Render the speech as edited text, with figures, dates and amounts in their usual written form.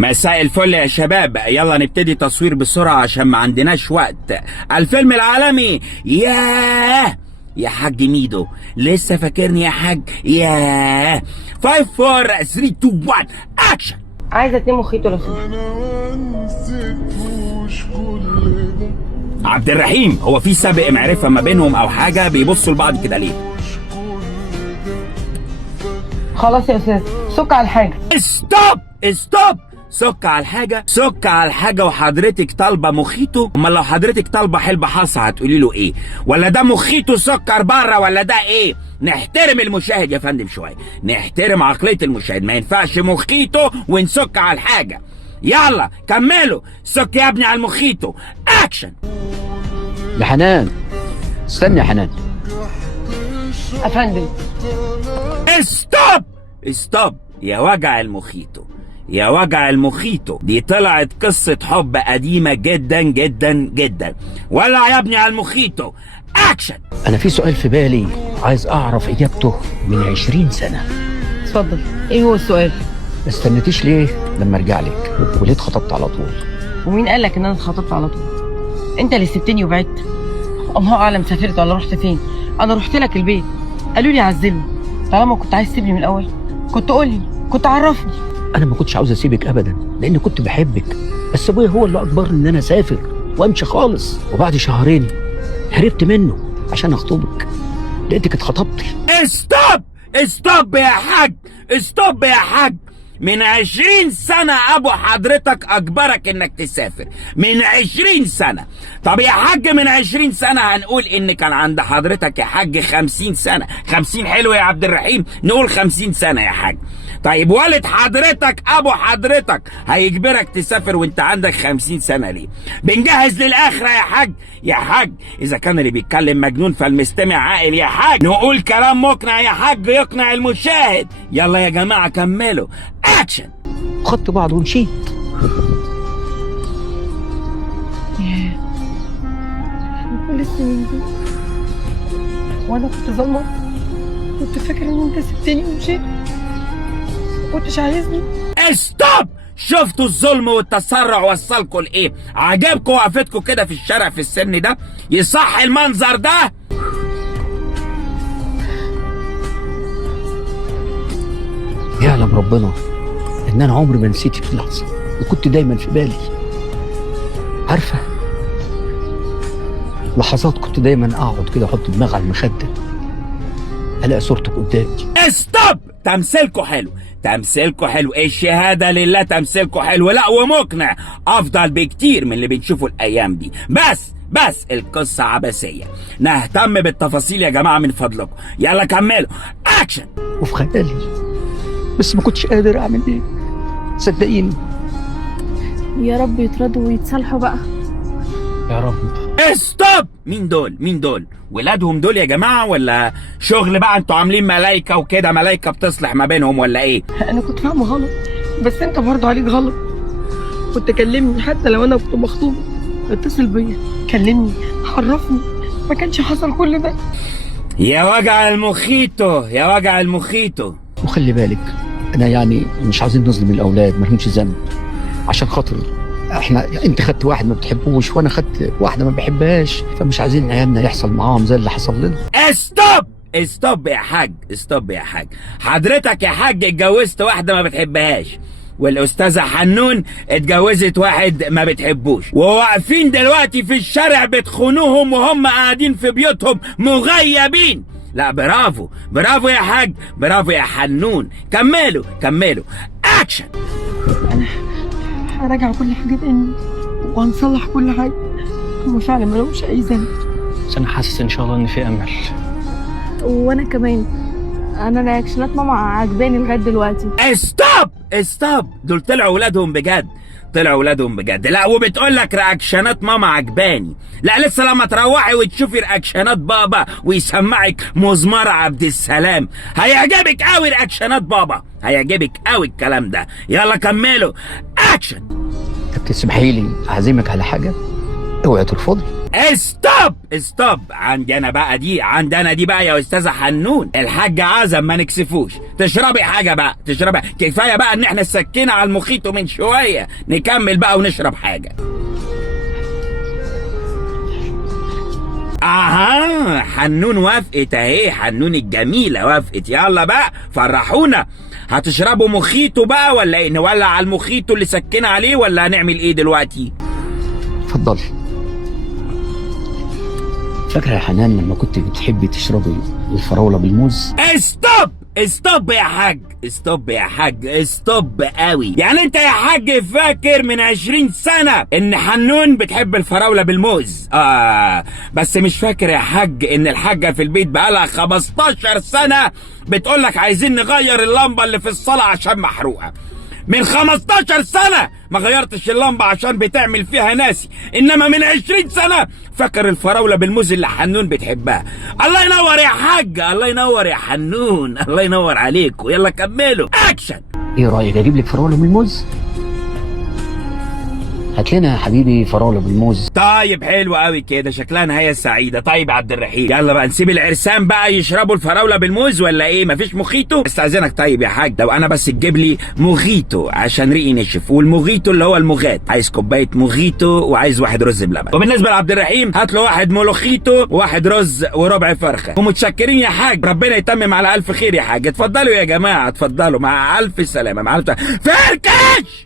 مساء الفل يا شباب، يلا نبتدي تصوير بسرعة عشان ما عندناش وقت. الفيلم العالمي. ياه يا حاج ميدو، لسه فاكرني يا حاج؟ ياه. 5 4 3 2 1 اكشن. عايزه 2 مخيطو لو سمحت. عبد الرحيم، هو في سابق معرفة ما بينهم او حاجة؟ بيبصوا لبعض كده ليه؟ خلاص يا استاذ، سك على الحاجه. ستوب. سك على الحاجة، سك على الحاجة. وحضرتك طالبة مخيطو؟ امال لو حضرتك طالبة حلبة حصى هتقولي له ايه؟ ولا ده مخيطو سكر بره ولا ده ايه؟ نحترم المشاهد يا فندم شوية، نحترم عقلية المشاهد. ما ينفعش مخيطو ونسك على الحاجة. يلا كملوا، سك يا ابني على المخيطو. اكشن. يا حنان استني يا حنان. افندم. ستوب يا وجع المخيطو، يا وجع المخيطو. دي طلعت قصة حب قديمة جدا جدا جدا. ولع يا ابني على المخيطو. اكشن. انا في سؤال في بالي عايز اعرف اجابته من 20 سنة. اتفضل، ايه هو السؤال؟ ما استنيتيش ليه لما ارجع لك؟ وليه اتخطبت على طول؟ ومين قال لك ان انا اتخطبت على طول؟ انت اللي سبتني وبعدت. الله اعلم سافرت ولا رحت فين. انا رحت لك البيت، قالوا لي عزلوا. طالما كنت عايز تسيبني من الاول كنت قول لي، كنت عرفني. انا ما كنتش عاوز اسيبك ابدا لان كنت بحبك، بس ابويا هو اللي اجبرني ان انا اسافر وامشي خالص. وبعد شهرين هربت منه عشان اخطبك، لقيتك اتخطبتي. ستوب يا حاج، ستوب يا حاج. من 20 سنة أبو حضرتك أجبرك إنك تسافر، من 20 سنة. طب يا حاج من 20 سنة هنقول إن كان عند حضرتك يا حاج 50 سنة. 50 حلو يا عبد الرحيم، نقول 50 سنة يا حاج. طيب والد حضرتك أبو حضرتك هيجبرك تسافر وإنت عندك 50 سنة ليه؟ بنجهز للآخرة يا حاج. يا حاج إذا كان اللي بيتكلم مجنون فالمستمع عاقل يا حاج. نقول كلام مقنع يا حاج يقنع المشاهد. يلا يا جماعة كملوا. اكشن. خدت بعض ومشيت. كل السنين دي وانا كنت ظلمه، كنت فاكر ان انت سبتني ومشيت، ما كنتش عايزني. ستوب. شفتوا الظلم والتسرع وصلكوا لايه؟ عجبكم وقفتكم كده في الشارع في السن ده؟ يصح المنظر ده؟ يعلم ربنا ان انا عمري ما نسيتك في لحظه، وكنت دايما في بالي. عارفه لحظات كنت دايما اقعد كده احط دماغي على المخده الاقي صورتك قدامي. ستوب. تمثيلكوا حلو، تمثيلكوا حلو، الشهاده لله تمثيلكوا حلو، لا ومقنع، افضل بكتير من اللي بنشوفه الايام دي. بس القصه عبثيه. نهتم بالتفاصيل يا جماعه من فضلكم. يلا كملوا. اكشن. وفي خيالي بس ما كنتش قادر اعمل ايه، صدقيني. يا رب يتراضوا ويتصالحوا بقى. يا رب. ستوب. مين دول؟ ولادهم دول يا جماعه ولا شغل بقى؟ انتوا عاملين ملايكه وكده، ملايكه بتصلح ما بينهم ولا ايه؟ انا كنت فاهمه غلط، بس انت برضه عليك غلط. كنت كلمني حتى لو انا كنت مخطوبه، اتصل بيا كلمني عرفني، ما كانش حصل كل ده. يا وجع المخيطو، يا وجع المخيطو. وخلي بالك انا يعني مش عايزين نظلم الاولاد، ما لهمش ذنب. عشان خاطر انت خدت واحد ما بتحبوش وانا خدت واحده ما بحبهاش، فمش عايزين عيالنا يحصل معاهم زي اللي حصل لنا. ستوب يا حاج، ستوب يا حاج. حضرتك يا حاج اتجوزت واحده ما بتحبهاش، والاستاذه حنون اتجوزت واحد ما بتحبوش، وواقفين دلوقتي في الشارع بتخونوهم وهم قاعدين في بيوتهم مغيبين. لا برافو يا حاج، برافو يا حنون. كملوا. اكشن. انا هراجع كل حاجه تاني وهنصلح كل حاجه. هم فعلا ملهمش اي ذنب، بس انا حاسس ان شاء الله ان في امل. وانا كمان، انا رياكشنات ماما عجباني لغايه دلوقتي. ستوب. دول طلعوا ولادهم بجد، لا وبتقول لك رياكشنات ماما عجباني. لا لسه لما تروحي وتشوفي رياكشنات بابا ويسمعك مزمار عبد السلام هيعجبك قوي. رياكشنات بابا هيعجبك قوي الكلام ده. يلا كملوا. اكشن. طب تسمحي لي اعزمك على حاجه؟ اوعي ترفضي. ستوب عندنا دي بقى يا استاذه حنون، الحاج عزم ما نكسفوش. تشربي حاجه بقى، تشربي كفايه بقى ان احنا سكينا على المخيط من شويه، نكمل بقى ونشرب حاجه. حنون وافقت اهي، حنون الجميله وافقت. يلا بقى فرحونا، هتشربوا مخيطو بقى ولا ايه؟ نولع على المخيطو اللي سكينا عليه ولا هنعمل ايه دلوقتي؟ اتفضلي. فاكره يا حنان لما كنت بتحبي تشربي الفراوله بالموز؟ ستوب يا حاج، ستوب قوي. يعني انت يا حاج فاكر من 20 سنة ان حنون بتحب الفراولة بالموز؟ بس مش فاكر يا حاج ان الحاجة في البيت بقالها 15 سنة بتقولك عايزين نغير اللمبة اللي في الصالة عشان محروقة. من 15 سنة ما غيرتش اللمبة عشان بتعمل فيها ناسي، انما من 20 سنة فاكر الفراولة بالموز اللي حنون بتحبها. الله ينور يا حاج، الله ينور يا حنون، الله ينور عليكم. يلا كملوا اكشن. ايه رايك اجيب لك فراوله بالموز؟ هات لنا يا حبيبي فراوله بالموز. طيب حلو قوي كده، شكلها نهايه سعيده. طيب يا عبد الرحيم، يلا بقى نسيب العرسان بقى يشربوا الفراوله بالموز ولا ايه؟ مفيش مخيطو؟ استاذنك طيب يا حاج، لو انا بس تجيب لي مخيطو عشان ريقي نشف، والمخيطو اللي هو المغات، عايز كوبايه مخيطو وعايز واحد رز بلبن. وبالنسبه لعبد الرحيم هات له واحد مولوخيتو وواحد رز وربع فرخه. ومتشكرين يا حاج، ربنا يتمم على الف خير يا حاج. اتفضلوا يا جماعه، اتفضلوا، مع الف سلامه، مع الف فركش.